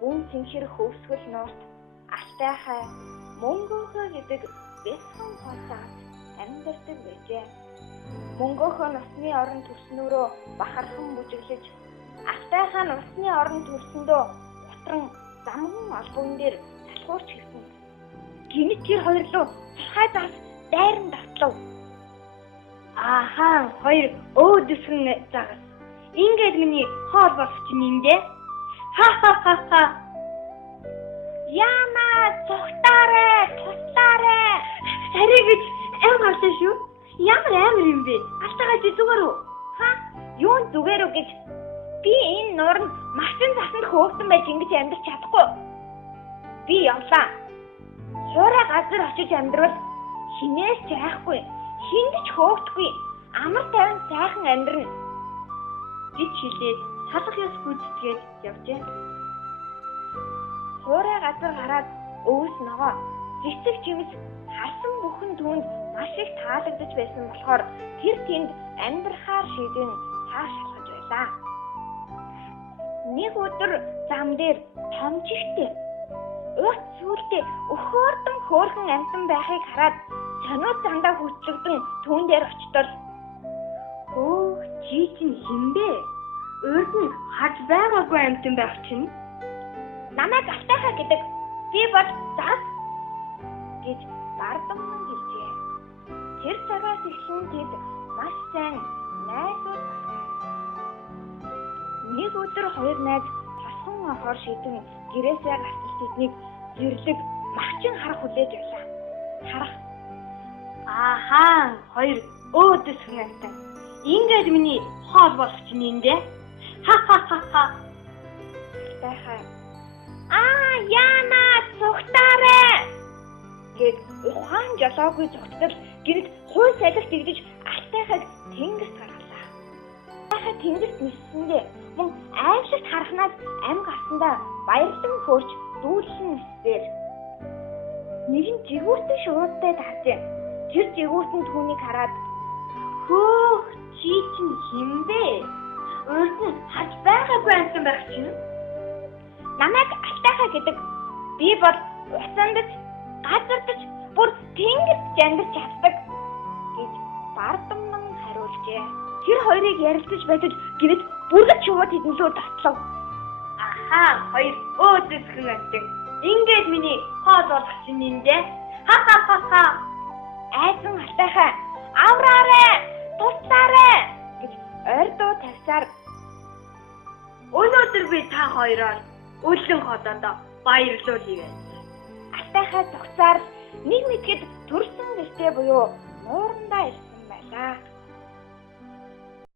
гүн цэнхэр хөвсгөл нуурт алтайхай мөнгөөхөө гэдэг бясхан хоолцоод амьдардаг байжээ. Мөнгөөхөө усны орон төрснөөрөө бахархан бүжиглэж, алтайхаа нь усны орон төрсөндөө утран замган албан дээр салхуурч хэлсэн. Гинэт тэр хоёр руу цахай заас дайран давтлав. Ахаа хоёр өөдөсгөн загас. Ингээд миний хоол болох чинь юм дээ. Ха. Яна цогтаарэ, туслаарэ. Сарай гэж ам гарсан шүү. Ямар амир юм бэ? Алтайгаа чи зүгээр үү? Ха? Юун зүгээр үү гэж би энэ нууранд машин засанд хөөгдөн байж ингэж амьдарч чадахгүй. Би явлаа. Хуурай газар очиж амьдрал хинээс ч айхгүй, хинд ч хөөгдөхгүй, амар тайван сайхан амьдрна гэж хэлээд салах ёс гүйцэтгээд явжээ. Хуурай газар гараад өвс ногоо цэцэг чимс харсан бүхэн түүнд маш их таалагдж байсан болохоор тэр тэнд амьдрахаар шийдэн цааш шалгаж байлаа. Нэг өдөр зам дээр томжигтэй урт сүултээ өхөөрдөн хөөрхөн амтан байхыг хараад сониуд зандаа хөтлөгдөн түүн дээр очтол "Хөө, чи чинь хэн бэ? Урд нь хаж байгаагүй амтан байх чинь. Намайг алтайхаа гэдэг. Би бол зас" гэж бардамнан хэлжээ. Тэр цагаас эхлэн тэд маш сайн найзууд болсон. Нэг өдөр хоёр найз тосгон хор шидэн гэрээсээ гарч тэднийг зэрлэг махчин харах хүлээж байлаа. Харах. Ахаа, хоёр өөдөсгөн амтан. Ингээд миний хоол болох чинь юм дээ. Ха. Тахаа. Яна цогтаарэ гэд ухаан жолоогүй цогтол гинэд хууль салхи тэгдэж алтайхаг тэнгэрт гаргалаа. Алтайхаа тэнгэрт нисэндээ мөн аимшигт харахнаас ам гарсандаа баярлан хөөрч дүүлсэн нисээр нэгэн жигүүртэн шуурдтай таржээ. Тэр жигүүртэн түүнийг хараад "Хөөх, чи чинь хэн бэ? Урд нь хаж байгаагүй амтан байх чинь. Намайг алтайхаа гэдэг. Би бол усандаж, газардаж, бүр тэнгэрт амьдарч чаддаг" гэж бардамнан хариулжээ. Тэр хоёрыг ярилцаж байтаж гинэд бүргэж шууд хэдэнлөө татлав. Ахаа, хоёр өөдөсгөн амтан. Ингээд миний хоол болох чинь юм дээ. Ха. Айсан алтайхаа "Авраарэ, туслаарэ" гэж ойрдоо тавьсаар "Өнөөдөр би та хоёроор үлэн ходоодоо баярлуулъя" гэж. Алтайхаа зогсаар нэг мэтгэд төрсөн гэртээ буюу нуурандаа ирсэн байлаа.